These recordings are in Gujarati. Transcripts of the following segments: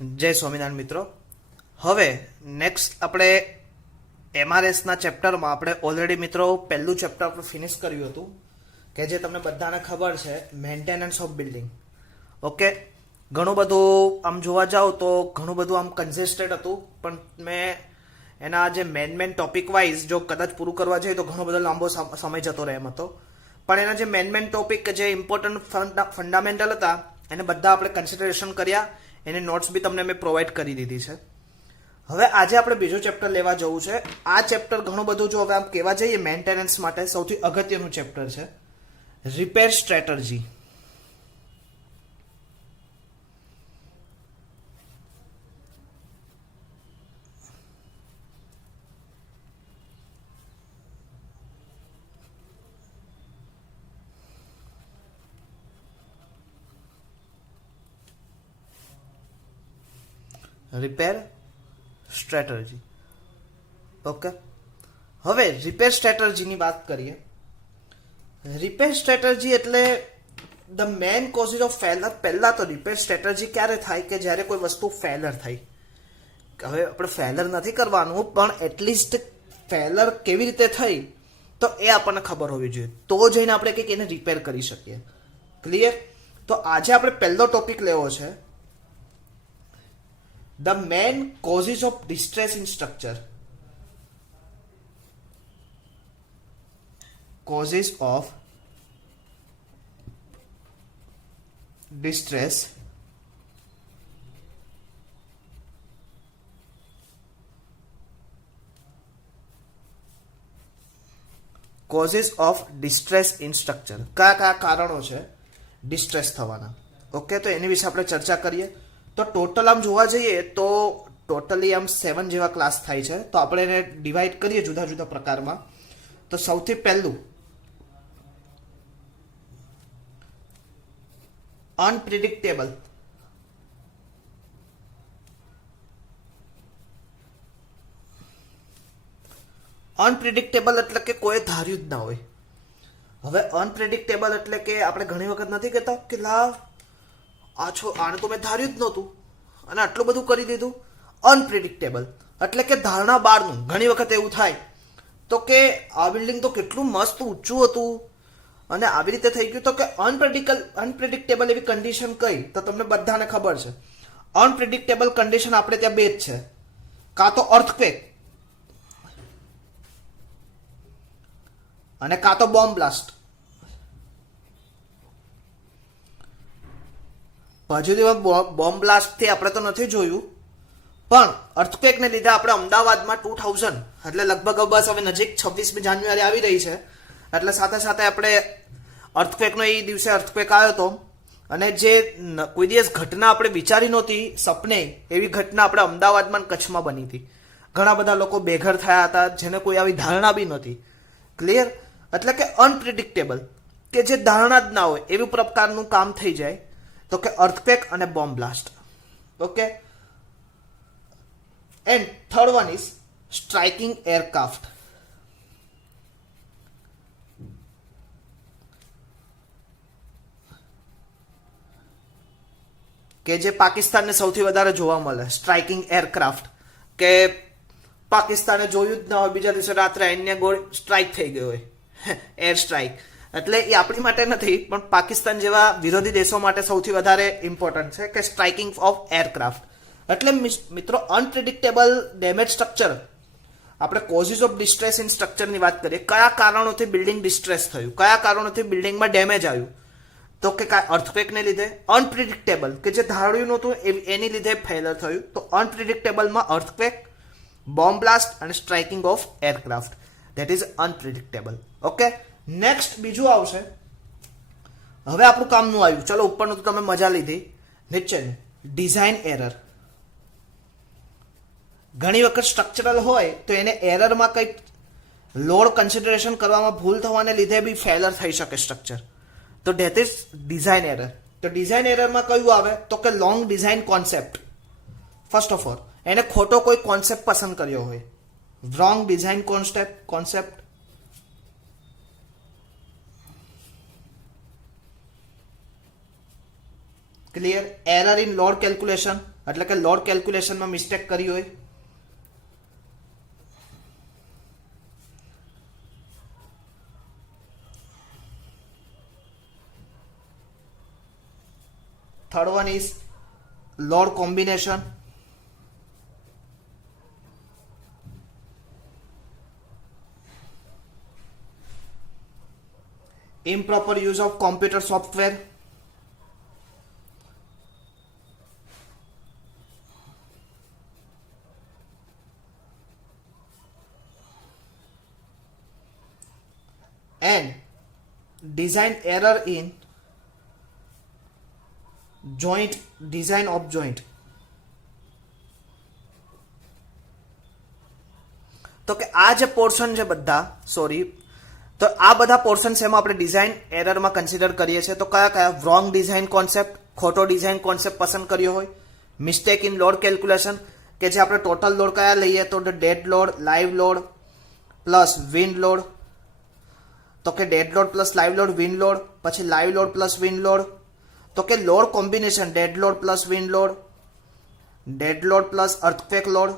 જય સ્વામિનારાયણ મિત્રો. હવે નેક્સ્ટ આપણે એમઆરએસના ચેપ્ટરમાં આપણે ઓલરેડી મિત્રો પહેલું ચેપ્ટર આપણે ફિનિશ કર્યું હતું કે જે તમને બધાને ખબર છે, મેન્ટેનન્સ ઓફ બિલ્ડિંગ. ઓકે, ઘણું બધું આમ જોવા જાઓ તો ઘણું બધું આમ કન્સિસ્ટેડ હતું, પણ મેં એના જે મેન ટોપિક વાઇઝ જો કદાચ પૂરું કરવા જઈએ તો ઘણો બધો લાંબો સમય જતો રહે એમ હતો. પણ એના જે મેન ટોપિક જે ઇમ્પોર્ટન્ટ ફંડામેન્ટલ હતા એને બધા આપણે કન્સિડરેશન કર્યા. એની નોટ્સ બી તમને મેં પ્રોવાઈડ કરી દીધી છે. હવે આજે આપણે બીજું ચેપ્ટર લેવા જવું છે. આ ચેપ્ટર ઘણું બધું જો હવે આમ કહેવા જઈએ મેન્ટેનન્સ માટે સૌથી અગત્યનું ચેપ્ટર છે, repair strategy. Repair strategy. Okay, હવે રિપેર સ્ટ્રેટર્જીની વાત કરીએ. રિપેર સ્ટ્રેટર્જી એટલે the main causes of failure. પહેલા તો રિપેર સ્ટ્રેટર્જી ક્યારે થાય કે જ્યારે કોઈ વસ્તુ ફેલર થઈ. હવે આપણે ફેલર નથી કરવાનું, પણ એટલીસ્ટ ફેલર કેવી રીતે થઈ તો એ આપણને ખબર હોવી જોઈએ, તો જઈને આપણે કંઈક એને રિપેર કરી શકીએ. ક્લિયર? તો આજે આપણે પહેલો ટોપિક લેવો છે, the main causes of distress in structure. Causes of distress in structure. કયા કારણો છે ડિસ્ટ્રેસ થવાના? ઓકે, તો એની વિશે આપણે ચર્ચા કરીએ. તો ટોટલ આમ જોવા જઈએ તો ટોટલી આમ 7 જેવા ક્લાસ થાય છે. તો આપણે એને ડિવાઈડ કરીએ જુદા જુદા પ્રકારમાં. તો સૌથી પહેલું અનપ્રિડિક્ટેબલ. અનપ્રિડિક્ટેબલ એટલે કે કોઈ ધાર્યું જ ના હોય. હવે અનપ્રિડિક્ટેબલ એટલે કે આપણે ઘણી વખત નથી કહેતા કે આને તો મેં ધાર્યું જ નહોતું અને આટલું બધું કરી દીધું. અનપ્રિડિક્ટેબલ એટલે કે ધારણા બહારનું. ઘણી વખત એવું થાય તો કે આ બિલ્ડિંગ તો કેટલું મસ્ત ઊંચું હતું અને આવી રીતે થઈ ગયું. તો કે અનપ્રિડિક્ટેબલ એવી કન્ડિશન કઈ, તો તમને બધાને ખબર છે. અનપ્રિડિક્ટેબલ કન્ડિશન આપણે ત્યાં બે જ છે, કાં તો અર્થક્વેક અને કાં તો બોમ્બ બ્લાસ્ટ. હજુ બોમ્બ બ્લાસ્ટ થી આપણે તો નથી જોયું, પણ અર્થક્વેક ને લીધે આપણે અમદાવાદમાં 2000 એટલે લગભગ બસ હવે નજીક 26મી જાન્યુઆરી આવી રહી છે, એટલે સાથે સાથે આપણે અર્થક્વેકનો એ દિવસે અર્થક્વેક આવ્યો હતો. અને જે કોઈ દિવસ ઘટના આપણે વિચારી નહોતી, સપને એવી ઘટના આપણે અમદાવાદમાં કચ્છમાં બની હતી. ઘણા બધા લોકો બેઘર થયા હતા જેને કોઈ આવી ધારણા બી નહોતી. ક્લિયર? એટલે કે અનપ્રિડિક્ટેબલ કે જે ધારણા જ ના હોય એવું પ્રકારનું કામ થઈ જાય, તો કે અર્થક્વેક અને bomb blast. Okay, and third one is striking aircraft. કે જે પાકિસ્તાનને સૌથી વધારે જોવા મળે. સ્ટ્રાઇકિંગ એરક્રાફ્ટ કે પાકિસ્તાને જોયું જ ના હોય, બીજા દિવસે રાત્રે અન્ય ગોળ સ્ટ્રાઇક થઈ ગયો હોય, એર સ્ટ્રાઇક. એટલે એ આપણી માટે નથી, પણ પાકિસ્તાન જેવા વિરોધી દેશો માટે સૌથી વધારે ઇમ્પોર્ટન્ટ છે કે સ્ટ્રાઇકિંગ ઓફ એરક્રાફ્ટ. એટલે મિત્રો અનપ્રિડિક્ટેબલ ડેમેજ સ્ટ્રક્ચર. આપણે કોઝિસ ઓફ ડિસ્ટ્રેસ ઇન સ્ટ્રક્ચરની વાત કરીએ. કયા કારણોથી બિલ્ડિંગ ડિસ્ટ્રેસ થયું, કયા કારણોથી બિલ્ડિંગમાં ડેમેજ આવ્યું? તો કે અર્થક્વેકને લીધે. અનપ્રિડિક્ટેબલ કે જે ધાર્યું નહોતું એની લીધે ફેલર થયું. તો અનપ્રિડિક્ટેબલમાં અર્થક્વેક, બોમ્બ બ્લાસ્ટ અને striking of aircraft. That is unpredictable. Okay, next બીજું આવશે. હવે આપણું કામનું આવ્યું. ચલો, ઉપરનું તો તમે મજા લીધી, નીચેનું ડિઝાઇન એરર. ઘણી વખત સ્ટ્રક્ચરલ હોય તો એને એરરમાં કંઈક લોડ કન્સિડરેશન કરવામાં ભૂલ થવાને લીધે બી ફેલર થઈ શકે સ્ટ્રક્ચર. તો ધેટ ઇઝ ડિઝાઇન એરર. તો ડિઝાઇન એરરમાં કયું આવે તો કે long design concept. First of all એને ખોટો કોઈ કોન્સેપ્ટ પસંદ કર્યો હોય, wrong design concept. Clear? Error in load calculation એટલે કે લોડ કેલ્ક્યુલેશનમાં મિસ્ટેક કરી હોય. Third one is load combination. improper use of computer software. And design error in joint design of joint. તો કે આ જે પોર્શન છે બધા તો આ બધા પોર્શન એમાં આપણે ડિઝાઇન એરરમાં કન્સિડર કરીએ છીએ. તો કયા કયા? રોંગ ડિઝાઇન કોન્સેપ્ટ, ખોટો ડિઝાઇન કોન્સેપ્ટ પસંદ કર્યો હોય. મિસ્ટેક ઇન લોડ કેલ્ક્યુલેશન, કે જે આપણે ટોટલ લોડ કયા લઈએ તો dead load, live load plus wind load. તો કે dead load plus live load, wind load, પછી live load plus wind load. તો કે load combination dead load plus wind load, dead load plus earthquake load.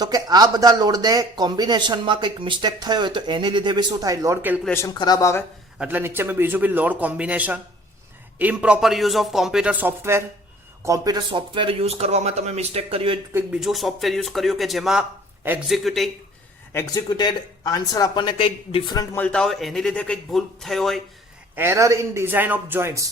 તો કે આ બધા લોડને કોમ્બિનેશનમાં કંઈક મિસ્ટેક થયો હોય તો એની લીધે બી શું થાય? લોડ કેલ્ક્યુલેશન ખરાબ આવે. એટલે નીચે મેં બીજું B load combination. Improper use of computer software, computer software use કરવામાં તમે મિસ્ટેક કરી હોય, કંઈક બીજું સોફ્ટવેર યુઝ કર્યું કે જેમાં એક્ઝિક્યુટેડ આન્સર આપણને કંઈક ડિફરન્ટ મળતા હોય, એની લીધે કંઈક ભૂલ થઈ હોય. Error in design of joints,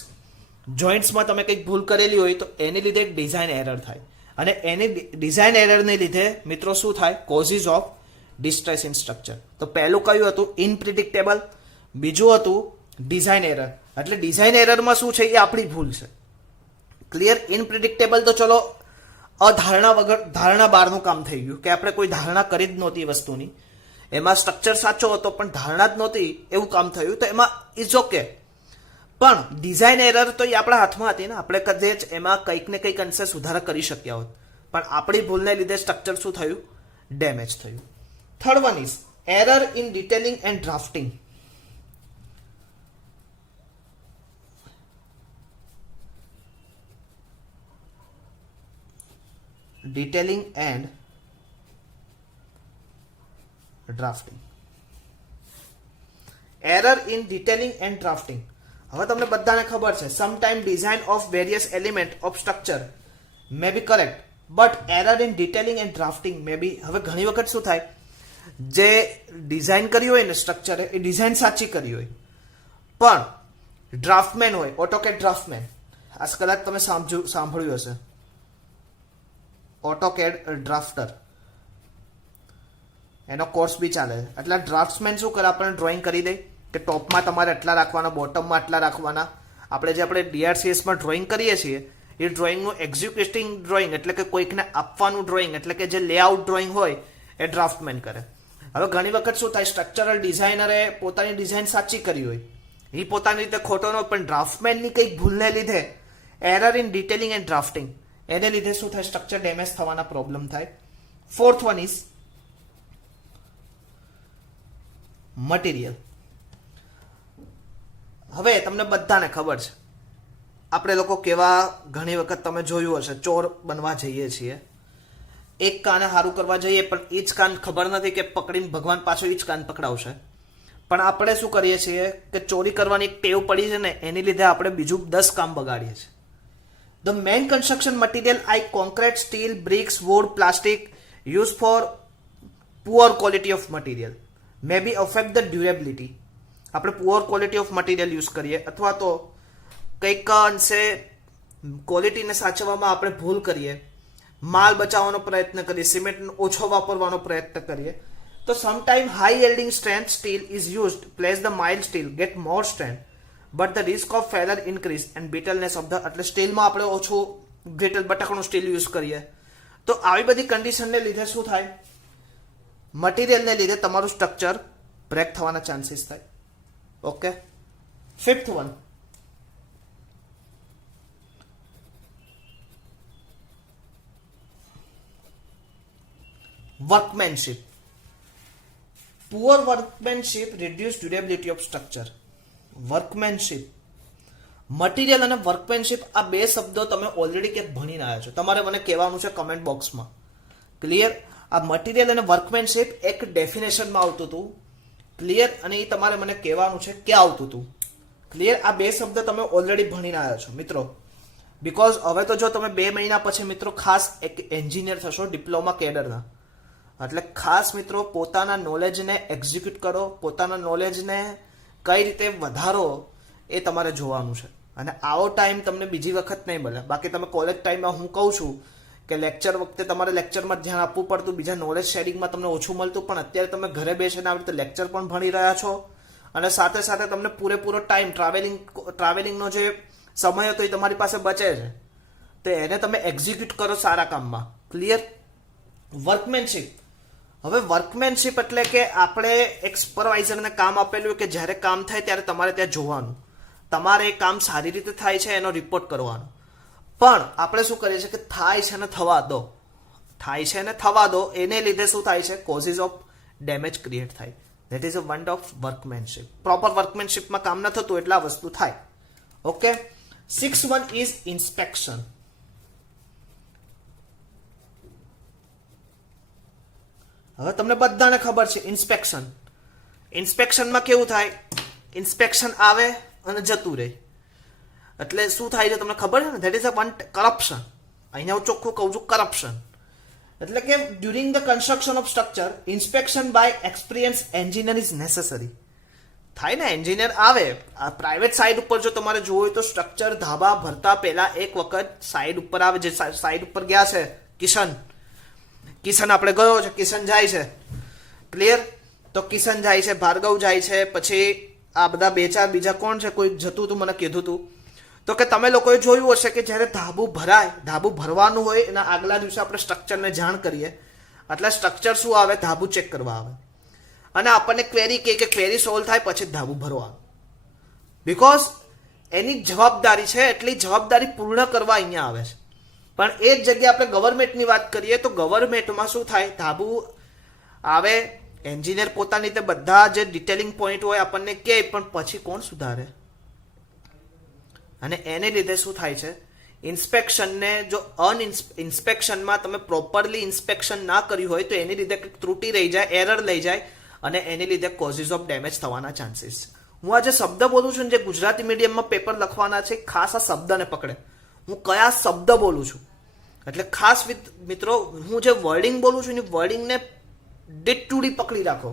જોઇન્ટ્સમાં તમે કંઈક ભૂલ કરેલી હોય તો એની લીધે એક ડિઝાઇન એરર થાય. અને એની ડિઝાઇન એરરને લીધે મિત્રો શું થાય? Causes of distress in structure. તો પહેલું કયું હતું? ઇનપ્રિડિક્ટેબલ. બીજું હતું ડિઝાઇન એરર. એટલે ડિઝાઇન એરરમાં શું છે? એ આપણી ભૂલ છે. ક્લિયર? ઇનપ્રિડિક્ટેબલ તો ચલો અધારણા વગર, ધારણા બહારનું કામ થઈ ગયું કે આપણે કોઈ ધારણા કરી જ નહોતી વસ્તુની, એમાં સ્ટ્રક્ચર સાચો હતો પણ ધારણા જ નહોતી, એવું કામ થયું. તો એમાં ઇઝ ઓકે. પણ ડિઝાઇન એરર તો એ આપણા હાથમાં હતી ને, આપણે કદાચ એમાં કંઈક ને કંઈક અંશે સુધારા કરી શક્યા હોત, પણ આપણી ભૂલને લીધે સ્ટ્રક્ચર શું થયું? ડેમેજ થયું. Third one is error in detailing and drafting. Detailing and drafting. Error in detailing and drafting. હવે તમને બધાને ખબર છે sometime design of various element of structure may be correct but error in detailing and drafting may be. હવે ઘણી વખત શું થાય? જે ડિઝાઇન કરી હોય ને સ્ટ્રક્ચર, એ ડિઝાઇન સાચી કરી હોય, પણ ડ્રાફ્ટમેન હોય, ઓટોકેડ ડ્રાફ્ટમેન, આ કદાચ તમે સાંભળ્યું હશે, ઓટોકેડ ડ્રાફ્ટર, એનો કોર્સ બી ચાલે છે. એટલે ડ્રાફ્ટ્સમેન શું કરે? આપણને ડ્રોઈંગ કરી દે કે ટોપમાં તમારે આટલા રાખવાના, બોટમમાં આટલા રાખવાના. આપણે ડીઆરસીએસમાં ડ્રોઈંગ કરીએ છીએ એ ડ્રોઈંગનું એક્ઝિક્યુટિંગ ડ્રોઈંગ એટલે કે કોઈકને આપવાનું ડ્રોઈંગ એટલે કે જે લેઆઉટ ડ્રોઈંગ હોય એ ડ્રાફ્ટમેન કરે. હવે ઘણી વખત શું થાય? સ્ટ્રક્ચરલ ડિઝાઇનરે પોતાની ડિઝાઇન સાચી કરી હોય, એ પોતાની રીતે ખોટો ન, પણ ડ્રાફ્ટમેનની કંઈક ભૂલને લીધે error in detailing and drafting, એને લીધે શું થાય? સ્ટ્રક્ચર ડેમેજ થવાના પ્રોબ્લેમ થાય. Fourth one is material. હવે તમને બધાને ખબર છે આપણે લોકો કેવા ઘણી વખત તમે જોયું હશે ચોર બનવા જઈએ છીએ, એક કાને સારું કરવા જઈએ પણ એ જ કાન ખબર નથી કે પકડીને ભગવાન પાછો એ જ કાન પકડાવશે. પણ આપણે શું કરીએ છીએ કે ચોરી કરવાની એક ટેવ પડી છે ને, એની લીધે આપણે બીજું 10 કામ બગાડીએ છીએ. The main construction material I concrete, steel, bricks, wood, plastic use for poor quality of material may be affect the durability. આપણે poor quality of material use કરીએ અથવા તો કંઈક અંશે ક્વોલિટીને સાચવવામાં આપણે ભૂલ કરીએ, માલ બચાવવાનો પ્રયત્ન કરીએ, સિમેન્ટ ઓછો વાપરવાનો પ્રયત્ન કરીએ, તો sometime high yielding strength steel is used, place the mild steel get more strength but the risk of failure increase and brittleness of the. એટલે સ્ટીલમાં આપણે ઓછું બટાકાનું સ્ટીલ યુઝ કરીએ તો આવી બધી કન્ડિશનને લીધે શું થાય? મટીરિયલને લીધે તમારું સ્ટ્રક્ચર બ્રેક થવાના ચાન્સીસ થાય. Okay. Fifth one, workmanship. Poor workmanship reduce durability of structure. Workmanship material અને વર્કમેનશિપ આ બે શબ્દો તમે ઓલરેડી ક્યાંક ભણીને આવ્યા છો. તમારે મને કહેવાનું છે કમેન્ટ બોક્સમાં. ક્લિયર? આ મટીરિયલ અને વર્કમેનશિપ એક ડેફિનેશનમાં આવતું હતું. ક્લિયર? અને એ તમારે મને કહેવાનું છે ક્યાં આવતું હતું. ક્લિયર? આ બે શબ્દ તમે ઓલરેડી ભણીને આવ્યા છો મિત્રો. બીકોઝ હવે તો જો તમે 2 મહિના પછી મિત્રો ખાસ એક એન્જિનિયર થશો ડિપ્લોમા કેડરના, એટલે ખાસ મિત્રો પોતાના નોલેજને એક્ઝિક્યુટ કરો, પોતાના નોલેજને કઈ રીતે વધારો એ તમારે જોવાનું છે. અને આવો ટાઈમ તમને બીજી વખત નહીં મળે. બાકી તમે કોલેજ ટાઈમમાં હું કહું છું કે લેક્ચર વખતે તમારે લેક્ચરમાં ધ્યાન આપવું પડતું, બીજા નોલેજ શેરિંગમાં તમને ઓછું મળતું, પણ અત્યારે તમે ઘરે બેસીને આવી રીતે લેક્ચર પણ ભણી રહ્યા છો અને સાથે સાથે તમને પૂરેપૂરો ટાઈમ ટ્રાવેલિંગનો જે સમય હતો એ તમારી પાસે બચે છે, તો એને તમે એક્ઝિક્યુટ કરો સારા કામમાં. ક્લિયર? વર્કમેનશિપ. હવે વર્કમેનશિપ એટલે કે આપણે એક સુપરવાઇઝરને કામ આપેલું કે જ્યારે કામ થાય ત્યારે તમારે ત્યાં જોવાનું, તમારે એ કામ સારી રીતે થાય છે એનો રિપોર્ટ કરવાનો. પણ આપણે શું કરીએ છીએ કે થાય છે ને થવા દો, થાય છે ને થવા દો, એને લીધે શું થાય છે? કોઝિસ ઓફ ડેમેજ ક્રિએટ થાય. That is a want of workmanship. Proper વર્કમેનશિપમાં કામ ન થતું એટલે આ વસ્તુ થાય. ઓકે. 6 is inspection. હવે તમને બધાને ખબર છે ઇન્સ્પેક્શન. ઇન્સ્પેક્શનમાં કેવું થાય? ઇન્સ્પેક્શન આવે અને જતું રહે. એટલે શું થાય છે તમને ખબર છે ને? That is a one corruption. અહીંયા હું ચોખ્ખું કહું છું, કરપ્શન. એટલે કે during the construction of structure inspection by experience engineer is necessary. થાય ને, એન્જિનિયર આવે. આ પ્રાઇવેટ સાઇડ ઉપર જો તમારે જોવું હોય તો સ્ટ્રક્ચર ધાબા ભરતા પહેલા એક વખત સાઇડ ઉપર આવે. જે સાઇડ ઉપર ગયા છે કિશન આપણે ગયો છે, કિશન જાય છે. ક્લિયર? તો કિશન જાય છે, ભાર્ગવ જાય છે, પછી આ બધા 2-4 બીજા કોણ છે, કોઈ જતું હતું મને કીધું હતું. તો કે તમે લોકોએ જોયું હશે કે જ્યારે ધાબુ ભરાય, ધાબુ ભરવાનું હોય એના આગલા દિવસે આપણે સ્ટ્રક્ચરને જાણ કરીએ એટલે સ્ટ્રક્ચર શું આવે? ધાબુ ચેક કરવા આવે અને આપણને ક્વેરી કે ક્વેરી સોલ્વ થાય પછી ધાબુ ભરવાનું. બીકોઝ એની જવાબદારી છે, એટલી જવાબદારી પૂર્ણ કરવા અહીંયા આવે છે. પણ એ જ જગ્યાએ આપણે ગવર્મેન્ટની વાત કરીએ તો ગવર્મેન્ટમાં શું થાય? ધાબુ આવે, એન્જિનિયર પોતાની રીતે બધા જે ડિટેલિંગ પોઈન્ટ હોય આપણને કહે, પણ પછી કોણ સુધારે? અને એને લીધે શું થાય છે? ઇન્સ્પેક્શનને જો ઇન્સ્પેક્શનમાં તમે પ્રોપરલી ઇન્સ્પેક્શન ના કર્યું હોય તો એની લીધે કંઈક ત્રુટી રહી જાય, એરર લઈ જાય અને એની લીધે કોઝિસ ઓફ ડેમેજ થવાના ચાન્સીસ છે. હું આ જે શબ્દ બોલું છું ને, જે ગુજરાતી મીડિયમમાં પેપર લખવાના છે, ખાસ આ શબ્દને પકડે. હું કયા શબ્દ બોલું છું એટલે ખાસ મિત્રો હું જે વર્ડિંગ બોલું છું એની વર્ડિંગને ડીટ ટુ ડી પકડી રાખો.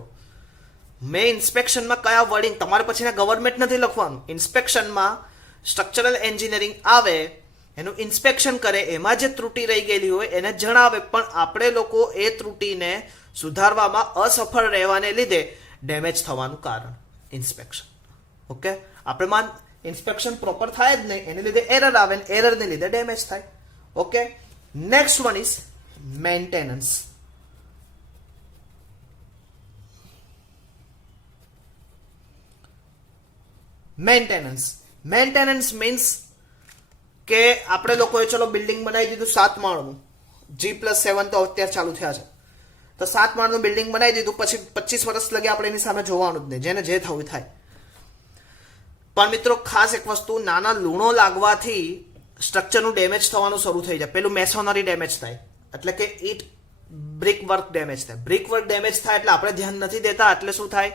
મેં ઇન્સ્પેક્શનમાં કયા વર્ડિંગ, તમારે પછી ગવર્મેન્ટ નથી લખવાનું. ઇન્સ્પેક્શનમાં સ્ટ્રક્ચરલ એન્જિનિયરિંગ આવે, એનું ઇન્સ્પેક્શન કરે, એમાં જે ત્રુટી રહી ગયેલી હોય એને જણાવે, પણ આપણે લોકો એ ત્રુટીને સુધારવામાં અસફળ રહેવાને લીધે ડેમેજ થવાનું કારણ ઇન્સ્પેક્શન. ઓકે. આપણે ઇન્સ્પેક્શન પ્રોપર થાય જ નહીં, એને લીધે એરર આવે, એરરને લીધે ડેમેજ થાય. Okay. Next one is maintenance. Maintenance means કે આપણે લોકોએ ચલો બિલ્ડિંગ બનાવી દીધું 7 માળનું, G+7 તો અત્યારે ચાલુ થયા છે, તો 7 માળનું બિલ્ડિંગ બનાવી દીધું, પછી 25 વર્ષ લગે આપણે એની સામે જોવાનું જ નહીં, જેને જે થવું થાય. પણ મિત્રો ખાસ એક વસ્તુ, નાના લૂણો લાગવાથી સ્ટ્રક્ચરનું ડેમેજ થવાનું શરૂ થઈ જાય. પેલું મેસોનરી ડેમેજ થાય, એટલે કે ઈટ બ્રિક વર્ક ડેમેજ થાય. બ્રિક વર્ક ડેમેજ થાય એટલે આપણે ધ્યાન નથી દેતા, એટલે શું થાય?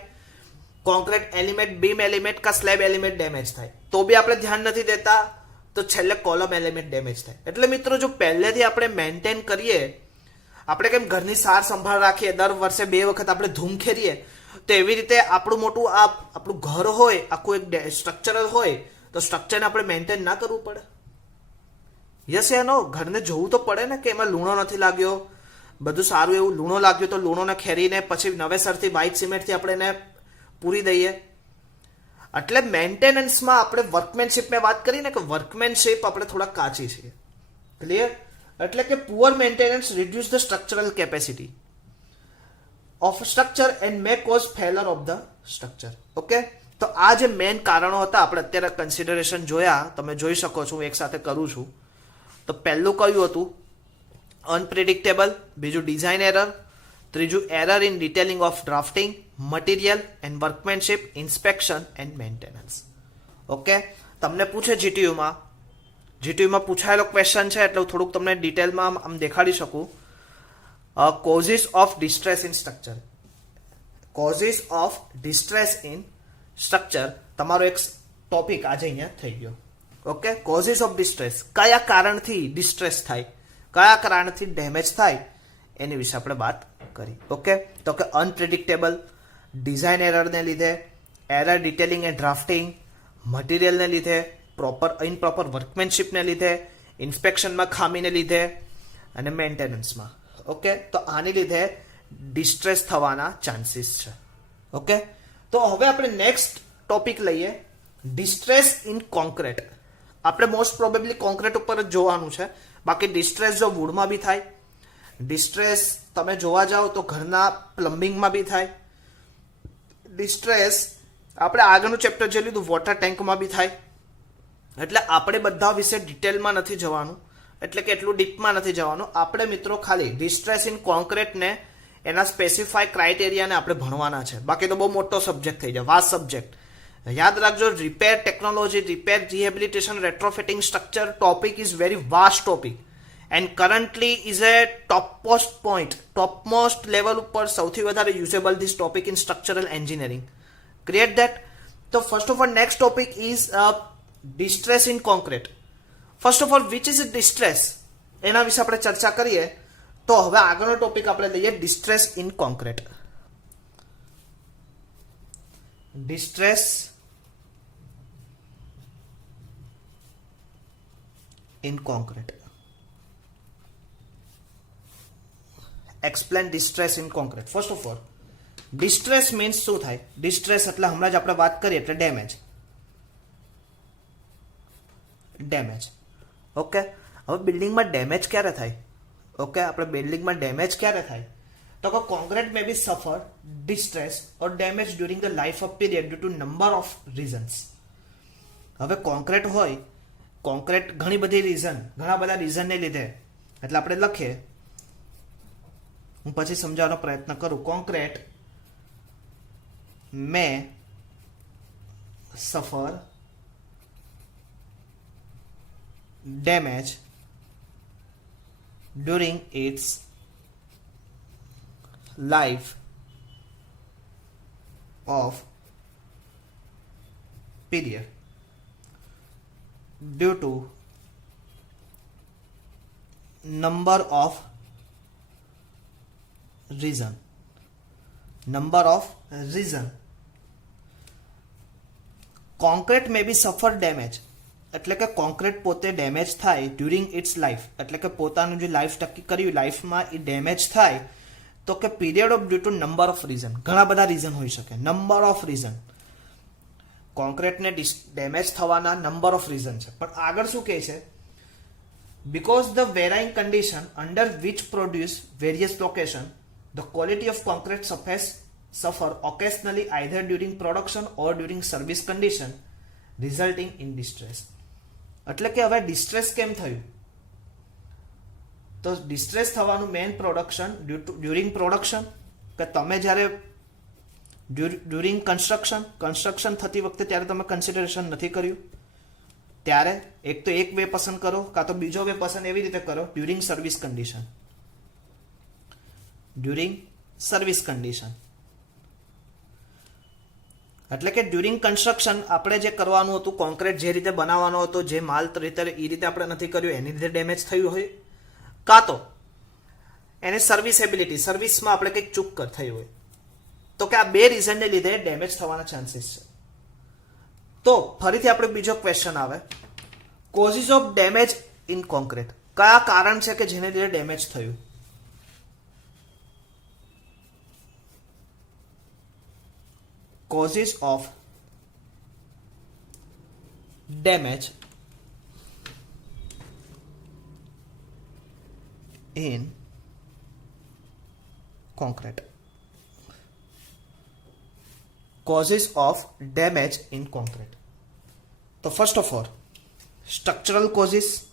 કોન્ક્રીટ એલિમેન્ટ, બીમ એલિમેન્ટ કા સ્લેબ એલિમેન્ટ ડેમેજ થાય, તો બી આપણે ધ્યાન નથી દેતા, તો છેલ્લે કોલમ એલિમેન્ટ ડેમેજ થાય. એટલે મિત્રો જો પહેલેથી આપણે મેન્ટેન કરીએ, આપણે કેમ ઘરની સાર સંભાળ રાખીએ, દર વર્ષે 2 વખત આપણે ધૂમ ખેરીએ, તો એવી રીતે આપણું મોટું આપણું ઘર હોય, આખું એક સ્ટ્રક્ચરલ હોય, તો સ્ટ્રક્ચરને આપણે મેન્ટેન ના કરવું પડે? યસ યા નો? ઘરને જોવું તો પડે ને કે એમાં લૂણો નથી લાગ્યો, બધું સારું એવું. લૂણો લાગ્યો તો લૂણોને ખેરીને પછી નવેસરથી વ્હાઇટ સિમેન્ટથી આપણે એને પૂરી દઈએ. એટલે મેન્ટેનન્સમાં આપણે વર્કમેનશિપમાં વાત કરીને કે વર્કમેનશિપ આપણે થોડા કાચી છીએ. ક્લિયર? એટલે કે poor maintenance reduce the structural capacity of structure and May cause failure of the structure. Okay. તો આ જે મેઇન કારણો હતા આપણે અત્યારે કન્સિડરેશન જોયા, તમે જોઈ શકો છો, હું એક સાથે કરું છું. તો પહેલું કયું હતું? અનપ્રિડિક્ટેબલ. બીજું ડિઝાઇન એરર. ત્રીજું error in detailing of drafting, material and workmanship, inspection and maintenance. Okay. તમને પૂછે જીટીયુમાં પૂછાયેલો ક્વેશ્ચન છે એટલે હું થોડુંક તમને ડિટેલમાં આમ દેખાડી શકું. Causes of distress in structure. Causes of distress in structure તમારો એક ટોપિક આજે અહીંયા થઈ ગયો. ઓકે, કોઝિસ ઓફ ડિસ્ટ્રેસ, કયા કારણથી ડિસ્ટ્રેસ થાય, કયા કારણથી ડેમેજ થાય એની વિશે આપણે વાત કરી. ઓકે, તો કે અનપ્રિડિક્ટેબલ, ડિઝાઇન એરરને લીધે, એરર ડિટેલિંગ એન્ડ ડ્રાફ્ટિંગ, મટીરિયલને લીધે, ઇનપ્રોપર વર્કમેનશીપને લીધે, ઇન્સ્પેક્શનમાં ખામીને લીધે અને મેન્ટેનન્સમાં. ઓકે, તો આની લીધે ડિસ્ટ્રેસ થવાના ચાન્સીસ છે. ઓકે, તો હવે આપણે નેક્સ્ટ ટોપિક લઈએ, ડિસ્ટ્રેસ ઇન કોન્ક્રીટ. આપણે મોસ્ટ પ્રોબેબલી કોન્ક્રીટ ઉપર જ જોવાનું છે. બાકી ડિસ્ટ્રેસ જો વુડમાં બી થાય, ડિસ્ટ્રેસ તમે જોવા જાઓ તો ઘરના પ્લમ્બિંગમાં બી થાય, ડિસ્ટ્રેસ આપણે આગળનું ચેપ્ટર જે લીધું વોટર ટેન્કમાં બી થાય. એટલે આપણે બધા વિશે ડિટેલમાં નથી જવાનું, એટલે કે એટલું ડીપમાં નથી જવાનું. આપણે મિત્રો ખાલી ડિસ્ટ્રેસ ઇન કોન્ક્રીટને એના સ્પેસિફાઈ ક્રાઇટેરિયાને આપણે ભણવાના છે. બાકી તો બહુ મોટો સબ્જેક્ટ થઈ જાય, વાસ્ટ સબ્જેક્ટ. યાદ રાખજો, repair technology, repair rehabilitation, retrofitting structure topic is very vast topic and currently is a topmost level ઉપર સૌથી વધારે usable this topic in structural engineering. Create that. તો first of all next topic is distress in concrete. First of all which is distress, એના વિશે આપણે ચર્ચા કરીએ. તો હવે આગળનો ટોપિક આપણે લઈએ distress in concrete. Distress in concrete. Explain distress in concrete. First of all distress means શું થાય? ડિસ્ટ્રેસ એટલે હમણાં જ આપણે વાત કરીએ એટલે ડેમેજ. ઓકે, હવે બિલ્ડિંગમાં ડેમેજ ક્યારે થાય? ઓકે, આપણે બિલ્ડિંગમાં ડેમેજ ક્યારે થાય? તો કે concrete may be suffer distress or damage during the life of period due to number of reasons. હવે કોન્ક્રીટ હોય, કોન્ક્રીટ ઘણા બધા રીઝનને લીધે, એટલે આપણે લખીએ, હું પછી સમજાવવાનો પ્રયત્ન કરું. કોન્ક્રીટ મે સફર damage during its life of period due to number of reason. Concrete may be suffer damage, એટલે કે કોન્ક્રીટ પોતે ડેમેજ થાય ડ્યુરિંગ ઇટ્સ લાઈફ, એટલે કે પોતાનું જે લાઈફ ટકી કર્યું લાઈફમાં એ ડેમેજ થાય. તો કે period of due to number of reason, ઘણા બધા રીઝન હોઈ શકે. નંબર ઓફ રીઝન, કોન્ક્રીટને ડેમેજ થવાના નંબર ઓફ રીઝન છે. પણ આગળ શું કહે છે? Because the varying condition under which produce various location the quality of concrete suffer occasionally either during production or during service condition resulting in distress. એટલે કે હવે ડિસ્ટ્રેસ કેમ થયું? તો ડિસ્ટ્રેસ થવાનું મેઇન ડ્યુરિંગ પ્રોડક્શન, કે તમે જ્યારે ડ્યુરિંગ કન્સ્ટ્રક્શન થતી વખતે ત્યારે તમે કન્સિડરેશન નથી કર્યું, ત્યારે એક તો એક વે પસંદ કરો, કાં તો બીજો વે પસંદ એવી રીતે કરો ડ્યુરિંગ સર્વિસ કન્ડિશન. એટલે કે ડ્યુરિંગ કન્સ્ટ્રક્શન આપણે જે કરવાનું હતું, કોન્ક્રીટ જે રીતે બનાવવાનો હતો, જે માલ રીતે એ રીતે આપણે નથી કર્યું, એની લીધે ડેમેજ થયું હોય, કાં તો એને સર્વિસમાં આપણે કંઈક ચૂક થઈ હોય. તો કે આ બે રીઝનને લીધે ડેમેજ થવાના ચાન્સીસ છે. તો ફરીથી આપણે બીજો ક્વેશ્ચન આવે, causes of damage in concrete. કયા કારણ છે કે જેને લીધે ડેમેજ થયું? causes of damage in concrete. Causes of damage in concrete. So first of all, structural causes.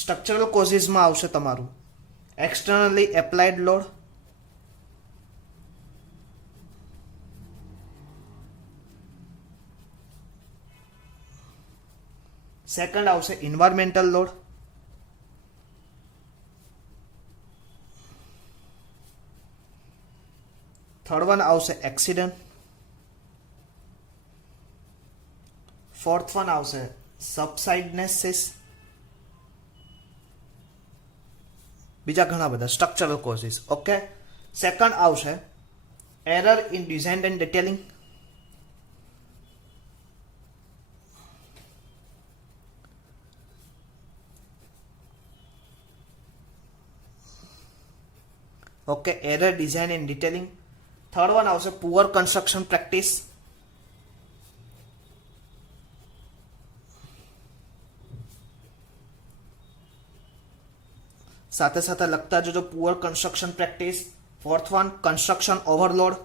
Structural કોઝિસમાં આવશે તમારું એક્સટર્નલી એપ્લાઇડ લોડ, સેકન્ડ આવશે એન્વાયરમેન્ટલ લોડ, થર્ડ વન આવશે એક્સિડન્ટ, ફોર્થ વન આવશે સબસાઇડનેસિસ, બીજા ઘણા બધા સ્ટ્રક્ચરલ કોઝિસ. ઓકે, સેકન્ડ આવશે error in design and detailing, okay, error design and detailing. Third one આવશે પુઅર કન્સ્ટ્રક્શન પ્રેક્ટિસ, સાથે સાથે લખતા જજો poor construction practice. Fourth one construction overload,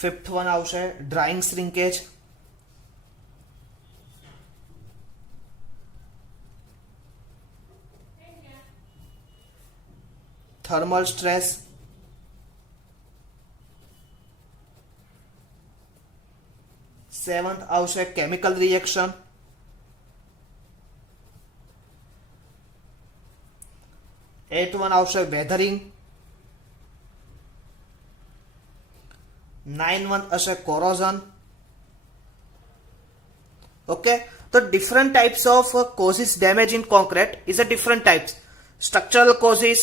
fifth one આવશે drying shrinkage, thermal stress, seventh આવશે કેમિકલ રિએક્શન, એઇથ વન આવશે વેધરિંગ, 9 વન હશે કોરોઝન. ઓકે, તો different types of causes damage in concrete is a different types. Structural causes,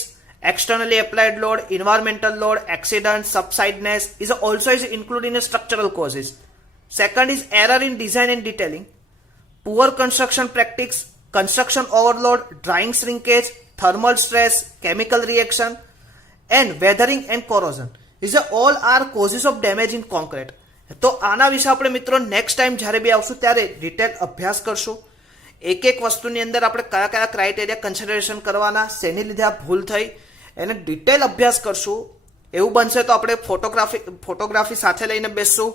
externally applied load, environmental load, accident, subsideness is also included in a structural causes. Second is error in design and detailing, poor construction practice, construction overload, drying shrinkage, thermal stress, chemical reaction, and weathering and corrosion. These all are causes of damage in concrete. તો આના વિશે આપણે મિત્રો નેક્સ્ટ ટાઈમ જ્યારે બી આવશું ત્યારે ડિટેલ અભ્યાસ કરશું. એક એક વસ્તુની અંદર આપણે કયા કયા ક્રાઇટેરિયા કન્સિડરેશન કરવાના, શેની લીધે આ ભૂલ થઈ, એને ડિટેલ અભ્યાસ કરશું. એવું બનશે તો આપણે ફોટોગ્રાફી સાથે લઈને બેસશું.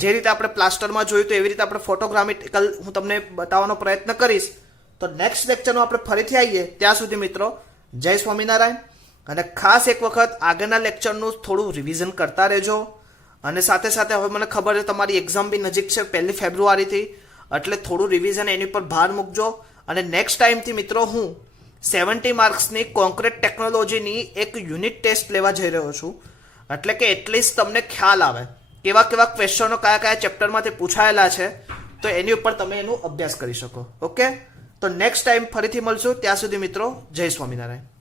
જે રીતે આપણે પ્લાસ્ટરમાં જોયું તો એવી રીતે આપણે ફોટોગ્રામેટિકલ હું તમને બતાવવાનો પ્રયત્ન કરીશ. તો નેક્સ્ટ લેક્ચરમાં આપણે ફરીથી આવીએ. ત્યાં સુધી મિત્રો જય સ્વામિનારાયણ. અને ખાસ એક વખત આગળના લેક્ચરનું થોડું રિવિઝન કરતા રહેજો. અને સાથે સાથે હવે મને ખબર છે તમારી એક્ઝામ બી નજીક છે 1 ફેબ્રુઆરીથી, એટલે થોડું રિવિઝન એની પર ભાર મૂકજો. અને નેક્સ્ટ ટાઈમથી મિત્રો હું 70 માર્ક્સની કોન્ક્રીટ ટેકનોલોજીની એક યુનિટ ટેસ્ટ લેવા જઈ રહ્યો છું. એટલે કે એટલીસ્ટ તમને ખ્યાલ આવે કેવા કેવા ક્વેશ્ચનો કયા કયા ચેપ્ટરમાંથી પૂછાયેલા છે, તો એની ઉપર તમે એનું અભ્યાસ કરી શકો. ઓકે, તો નેક્સ્ટ ટાઈમ ફરીથી મળશું. ત્યાં સુધી મિત્રો જય સ્વામિનારાયણ.